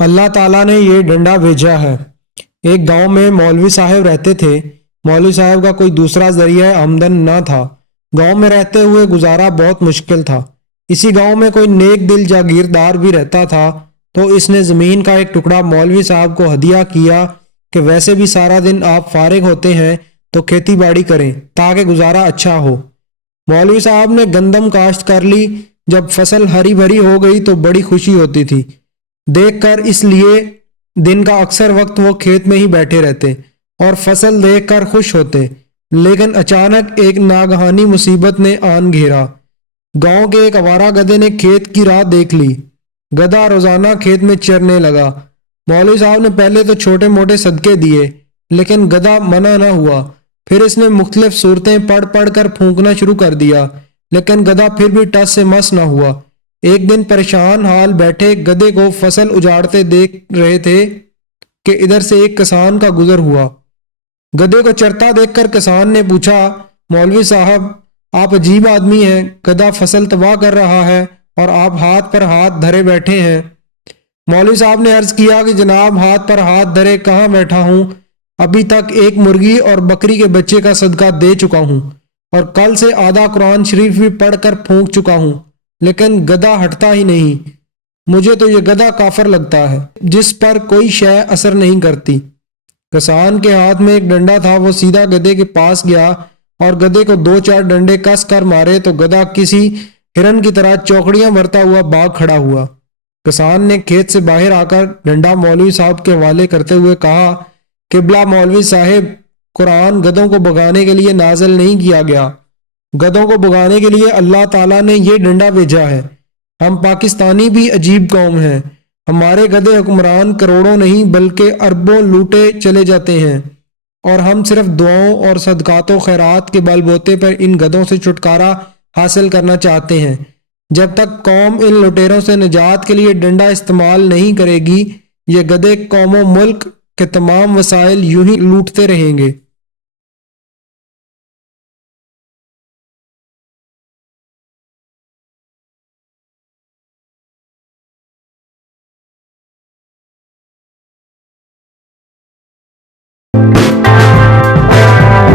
اللہ تعالیٰ نے یہ ڈنڈا بھیجا ہے۔ ایک گاؤں میں مولوی صاحب رہتے تھے۔ مولوی صاحب کا کوئی دوسرا ذریعہ آمدن نہ تھا۔ گاؤں میں رہتے ہوئے گزارا بہت مشکل تھا۔ اسی گاؤں میں کوئی نیک دل جاگیردار بھی رہتا تھا، تو اس نے زمین کا ایک ٹکڑا مولوی صاحب کو ہدیہ کیا کہ ویسے بھی سارا دن آپ فارغ ہوتے ہیں تو کھیتی باڑی کریں تاکہ گزارا اچھا ہو۔ مولوی صاحب نے گندم کاشت کر لی۔ جب فصل ہری بھری ہو گئی تو بڑی خوشی ہوتی تھی دیکھ کر، اس لیے دن کا اکثر وقت وہ کھیت میں ہی بیٹھے رہتے اور فصل دیکھ کر خوش ہوتے۔ لیکن اچانک ایک ناگہانی مصیبت نے آن گھیرا۔ گاؤں کے ایک آوارہ گدھے نے کھیت کی راہ دیکھ لی۔ گدھا روزانہ کھیت میں چرنے لگا۔ مولوی صاحب نے پہلے تو چھوٹے موٹے صدقے دیے، لیکن گدھا منع نہ ہوا۔ پھر اس نے مختلف صورتیں پڑھ پڑھ کر پھونکنا شروع کر دیا، لیکن گدھا پھر بھی ٹس سے مس نہ ہوا۔ ایک دن پریشان حال بیٹھے گدھے کو فصل اجاڑتے دیکھ رہے تھے کہ ادھر سے ایک کسان کا گزر ہوا۔ گدھے کو چرتا دیکھ کر کسان نے پوچھا، مولوی صاحب آپ عجیب آدمی ہیں، گدھا فصل تباہ کر رہا ہے اور آپ ہاتھ پر ہاتھ دھرے بیٹھے ہیں۔ مولوی صاحب نے عرض کیا کہ جناب، ہاتھ پر ہاتھ دھرے کہاں بیٹھا ہوں، ابھی تک ایک مرغی اور بکری کے بچے کا صدقہ دے چکا ہوں اور کل سے آدھا قرآن شریف بھی پڑھ کر پھونک چکا ہوں، لیکن گدھا ہٹتا ہی نہیں۔ مجھے تو یہ گدھا کافر لگتا ہے جس پر کوئی شے اثر نہیں کرتی۔ کسان کے ہاتھ میں ایک ڈنڈا تھا۔ وہ سیدھا گدھے کے پاس گیا اور گدھے کو دو چار ڈنڈے کس کر مارے تو گدھا کسی ہرن کی طرح چوکڑیاں بھرتا ہوا بھاگ کھڑا ہوا۔ کسان نے کھیت سے باہر آ کر ڈنڈا مولوی صاحب کے حوالے کرتے ہوئے کہا، قبلہ مولوی صاحب، قرآن گدھوں کو بھگانے کے لیے نازل نہیں کیا گیا، گدھوں کو بھگانے کے لیے اللہ تعالیٰ نے یہ ڈنڈا بھیجا ہے۔ ہم پاکستانی بھی عجیب قوم ہیں، ہمارے گدھے حکمران کروڑوں نہیں بلکہ اربوں لوٹے چلے جاتے ہیں، اور ہم صرف دعاؤں اور صدقات و خیرات کے بل بوتے پر ان گدھوں سے چھٹکارا حاصل کرنا چاہتے ہیں۔ جب تک قوم ان لٹیروں سے نجات کے لیے ڈنڈا استعمال نہیں کرے گی، یہ گدھے قوم و ملک کے تمام وسائل یوں ہی لوٹتے رہیں گے۔